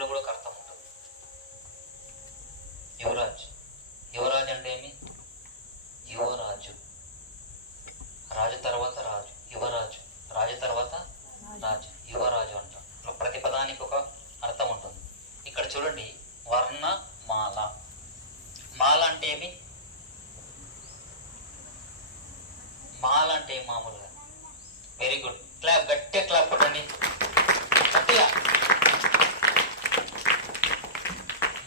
పేరులో కూడా ఒక అర్థం ఉంటుంది. యువరాజ్, యువరాజ్ అంటే ఏమి? యువరాజు, రాజు తర్వాత రాజు, యువరాజు, రాజు తర్వాత రాజు, యువరాజు అంటాం. ప్రతి పదానికి ఒక అర్థం ఉంటుంది. ఇక్కడ చూడండి, వర్ణమాల. మాల అంటే ఏమి? మాల అంటే మామూలుగా. వెరీ గుడ్, క్లాప్, గట్టిగా క్లాప్ కొట్టండి, గట్టిగా.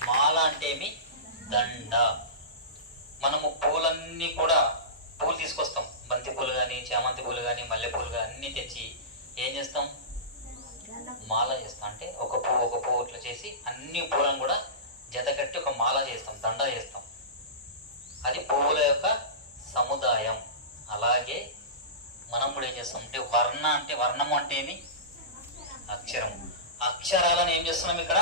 మాల అంటే ఏమి? దండ. మనము పూలన్నీ కూడా, పూలు తీసుకొస్తాం, బంతి పూలు కానీ, చామంతి పూలు కానీ, మల్లె పూలు కానీ అన్నీ తెచ్చి ఏం చేస్తాం? మాల చేస్తాం. అంటే ఒక పువ్వు ఇట్లా చేసి అన్ని పూలను కూడా జత కట్టి ఒక మాల చేస్తాం, దండ చేస్తాం. అది పువ్వుల యొక్క సముదాయం. అలాగే మనం కూడా ఏం చేస్తాం అంటే వర్ణ అంటే, వర్ణము అంటే ఏమి? అక్షరము. అక్షరాలను ఏం చేస్తున్నాం? ఇక్కడ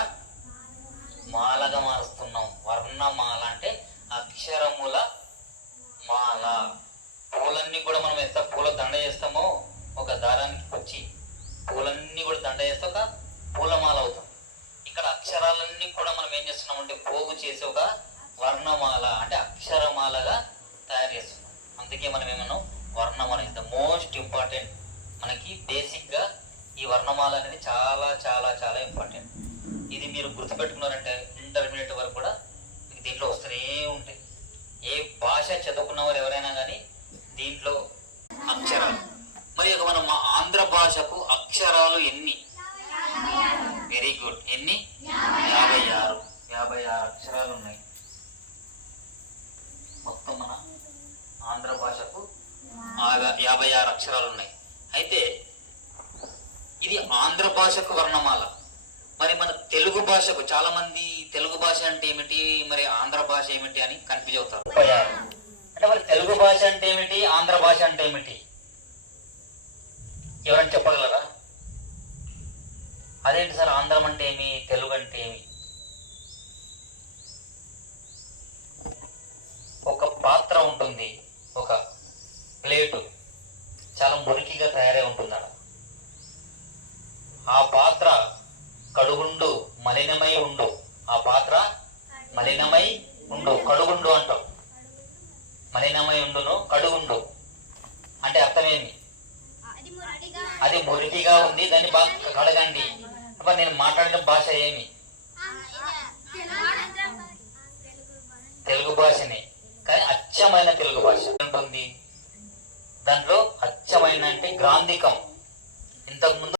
మాలగా మారుస్తున్నాం. వర్ణమాల అంటే అక్షరముల మాల. పూలన్నీ కూడా మనం ఎంత పూల దండ చేస్తామో, ఒక దారానికి వచ్చి పూలన్నీ కూడా దండ చేస్తే ఒక పూలమాల అవుతాం. ఇక్కడ అక్షరాలన్నీ కూడా మనం ఏం చేస్తున్నాం అంటే పోగు చేసి ఒక వర్ణమాల అంటే అక్షరమాలగా తయారు చేస్తున్నాం. అందుకే మనం ఏమన్నాం? వర్ణమాల ఇస్ ద మోస్ట్ ఇంపార్టెంట్. మనకి బేసిక్గా ఈ వర్ణమాల అనేది చాలా చాలా చాలా ఇంపార్టెంట్. ఇది మీరు గుర్తుపెట్టుకున్నారంటే ఇంటర్మీడియట్ వరకు కూడా మీకు దీంట్లో వస్తూనే ఉంటాయి. ఏ భాష చదువుకున్న వారు ఎవరైనా కానీ దీంట్లో అక్షరాలు. మరి మన ఆంధ్ర భాషకు అక్షరాలు ఎన్ని? వెరీ గుడ్, ఎన్ని? 56. 56 అక్షరాలు ఉన్నాయి మొత్తం. మన ఆంధ్ర భాషకు 56 అక్షరాలు ఉన్నాయి. అయితే ఇది ఆంధ్ర భాషకు వర్ణమాల. మరి మన తెలుగు భాషకు, చాలా మంది తెలుగు భాష అంటే ఏమిటి, మరి ఆంధ్ర భాష ఏమిటి అని కన్ఫ్యూజ్ అవుతారు. 36 అంటే మరి తెలుగు భాష అంటే ఏమిటి, ఆంధ్ర భాష అంటే ఏమిటి? ఎవరైనా చెప్పగలరా? అదేంటి సార్, ఆంధ్రం అంటే ఏమి, తెలుగు అంటే ఏమి? ఒక పాత్ర ఉంటుంది, ఒక ప్లేటు చాలా మురికిగా తయారై ఉంటుంది. ఆ పాత్ర కడుగుండు, మలినమై ఉండు. ఆ పాత్ర మలినమై ఉండు, కడుగుండు అంటాం. మలినమై ఉండును, కడుగుండు అంటే అర్థమేమి? అది మురికిగా ఉంది, దాన్ని బాగా కడగండి. నేను మాట్లాడిన భాష ఏమి? తెలుగు భాషనే, కానీ అచ్చమైన తెలుగు భాష ఉంటుంది. దాంట్లో అచ్చమైన అంటే గ్రాంధికం. ఇంతకు ముందు